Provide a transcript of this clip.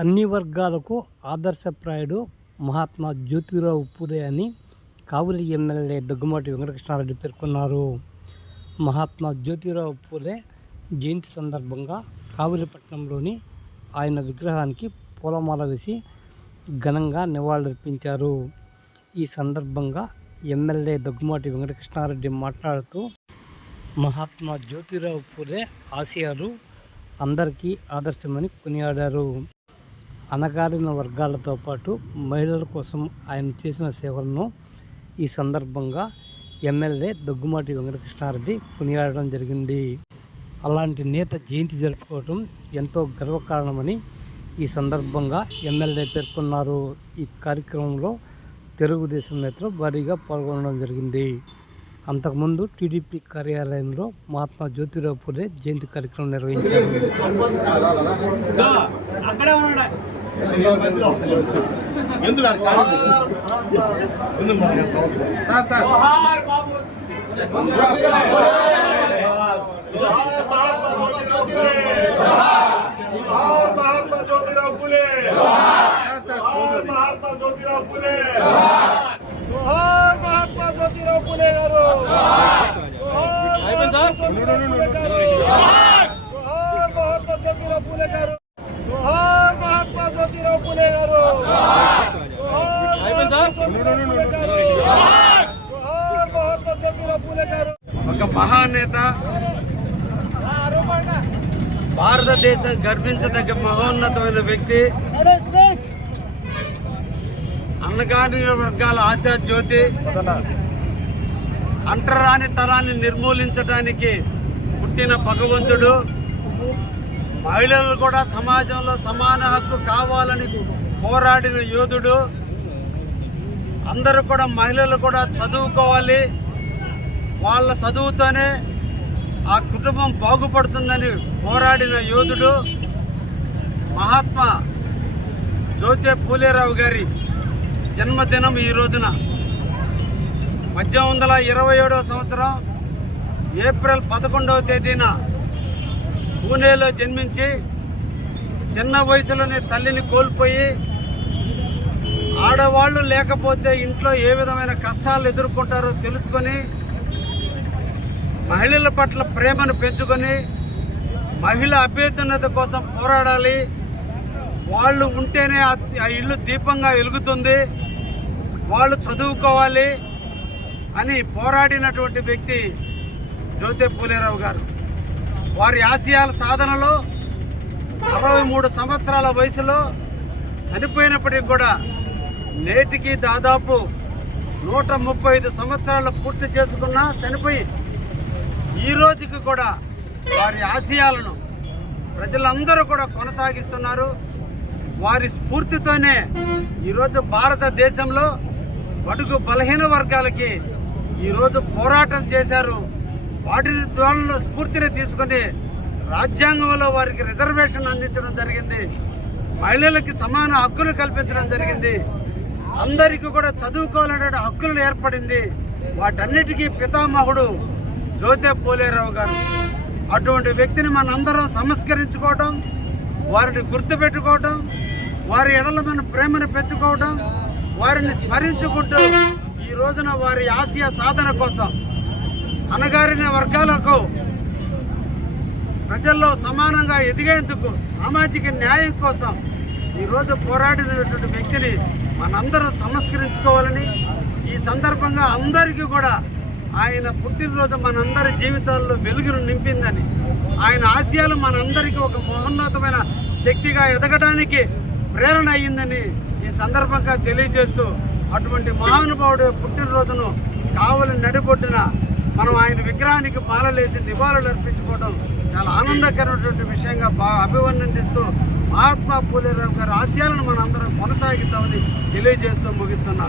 అన్ని వర్గాలకు ఆదర్శప్రాయుడు మహాత్మా జ్యోతిరావు పూలే అని కావలి ఎమ్మెల్యే దగ్గుమాటి వెంకటకృష్ణారెడ్డి పేర్కొన్నారు. మహాత్మా జ్యోతిరావు పూలే జయంతి సందర్భంగా కావులిపట్నంలోని ఆయన విగ్రహానికి పూలమాల వేసి ఘనంగా నివాళులర్పించారు. ఈ సందర్భంగా ఎమ్మెల్యే దగ్గుమాటి వెంకటకృష్ణారెడ్డి మాట్లాడుతూ మహాత్మా జ్యోతిరావు పూలే ఆశయాలు అందరికీ ఆదర్శమని కొనియాడారు. అణగారిన వర్గాలతో పాటు మహిళల కోసం ఆయన చేసిన సేవలను ఈ సందర్భంగా ఎమ్మెల్యే దగ్గుమాటి వెంకటకృష్ణారెడ్డి కొనియాడడం జరిగింది. అలాంటి నేత జయంతి జరుపుకోవడం ఎంతో గర్వకారణమని ఈ సందర్భంగా ఎమ్మెల్యే పేర్కొన్నారు. ఈ కార్యక్రమంలో తెలుగుదేశం నేతలు భారీగా పాల్గొనడం జరిగింది. అంతకుముందు టీడీపీ కార్యాలయంలో మహాత్మా జ్యోతిరావు పూలే జయంతి కార్యక్రమం నిర్వహించారు. ఎందుకు ఆడ కాదు? ఎందుకు మనకి ఎంత అవసరం? జోహార్ మహాత్మా జ్యోతిరావు ఫులే. జోహార్ మహాత్మా జ్యోతిరావు ఫులే. ఒక మహానేత భారతదేశం గర్వించదగ్గ మహోన్నతమైన వ్యక్తి. అన్నగాని వర్గాల ఆశా జ్యోతి. అంటరాని తరాన్ని నిర్మూలించడానికి పుట్టిన భగవంతుడు. మహిళలు కూడా సమాజంలో సమాన హక్కు కావాలని పోరాడిన యోధుడు. అందరూ కూడా మహిళలు కూడా చదువుకోవాలి. వాళ్ళ చదువుతోనే ఆ కుటుంబం బాగుపడుతుందని పోరాడిన యోధుడు మహాత్మా జ్యోతి పూలేరావు గారి జన్మదినం ఈ రోజున. పద్దెనిమిది వందల ఇరవై ఏడవ సంవత్సరం ఏప్రిల్ పదకొండవ తేదీన పూణేలో జన్మించి చిన్న వయసులోనే తల్లిని కోల్పోయి ఆడవాళ్ళు లేకపోతే ఇంట్లో ఏ విధమైన కష్టాలు ఎదుర్కొంటారో తెలుసుకొని మహిళల పట్ల ప్రేమను పెంచుకొని మహిళ అభ్యున్నత కోసం పోరాడాలి. వాళ్ళు ఉంటేనే ఆ ఆ ఇల్లు దీపంగా వెలుగుతుంది. వాళ్ళు చదువుకోవాలి అని పోరాడినటువంటి వ్యక్తి జ్యోతి పూలేరావు గారు. వారి ఆశయాల సాధనలో అరవై మూడు సంవత్సరాల వయసులో చనిపోయినప్పటికి కూడా నేటికి దాదాపు నూట ముప్పై ఐదు సంవత్సరాలు పూర్తి చేసుకున్నా చనిపోయి ఈ రోజుకి కూడా వారి ఆశయాలను ప్రజలందరూ కూడా కొనసాగిస్తున్నారు. వారి స్ఫూర్తితోనే ఈరోజు భారతదేశంలో బడుగు బలహీన వర్గాలకి ఈరోజు పోరాటం చేశారు. వాటి ద్వారా స్ఫూర్తిని తీసుకొని రాజ్యాంగంలో వారికి రిజర్వేషన్ అందించడం జరిగింది. మహిళలకి సమాన హక్కులు కల్పించడం జరిగింది. అందరికీ కూడా చదువుకోవాలనే హక్కులను ఏర్పడింది. వాటన్నిటికీ పితామహుడు జ్యోతి పోలేరావు గారు. అటువంటి వ్యక్తిని మనందరం సంస్కరించుకోవటం వారిని గుర్తుపెట్టుకోవటం వారి ఎడల మన ప్రేమను పెంచుకోవటం వారిని స్మరించుకుంటూ ఈ రోజున వారి ఆశయ సాధన కోసం అనగారిన వర్గాలకు ప్రజల్లో సమానంగా ఎదిగేందుకు సామాజిక న్యాయం కోసం ఈరోజు పోరాడినటువంటి వ్యక్తిని మనందరం సంస్కరించుకోవాలని ఈ సందర్భంగా అందరికీ కూడా ఆయన పుట్టినరోజు మనందరి జీవితాల్లో వెలుగును నింపిందని ఆయన ఆశయాలు మనందరికీ ఒక మహోన్నతమైన శక్తిగా ఎదగడానికి ప్రేరణ అయ్యిందని ఈ సందర్భంగా తెలియజేస్తూ అటువంటి మహానుభావుడు పుట్టినరోజును కావలి నడిబొడ్డున మనం ఆయన విగ్రహానికి మాలలేసి నివాళులు అర్పించుకోవడం చాలా ఆనందకరమైనటువంటి విషయంగా బాగా అభివర్ణిస్తూ మహాత్మా పూలేరావు గారి ఆశయాలను మనం అందరం కొనసాగిద్దామని తెలియజేస్తూ ముగిస్తున్నాం